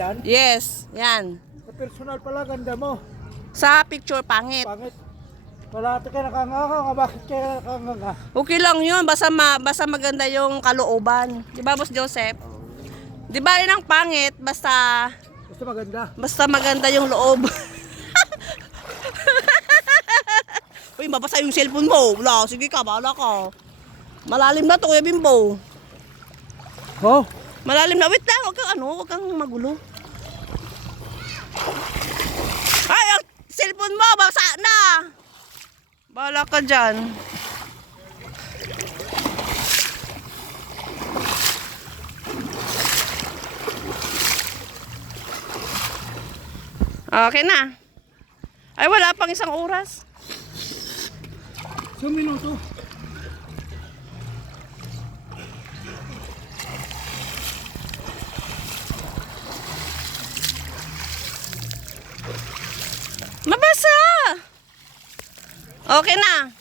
yan? Yes, yan. Sa personal pala, ganda mo. Sa picture, pangit. Pangit. Wala ka nakanganga, bakit kaya nakanganga? Okay lang yun, basta maganda yung kalooban. Di ba, Boss Joseph? Di ba rin ang pangit, basta maganda yung loob. Uy, mabasa yung cellphone mo. Wala, sige ka, bahala ka. Malalim na to, Kuya Bimbo. Oh? Malalim na. Wait lang, huwag kang magulo. Ay, ang cellphone mo, basa na. Bahala ka dyan. Okay na. Ay, wala pang isang oras. 1 minuto. Mabasa. Okay na.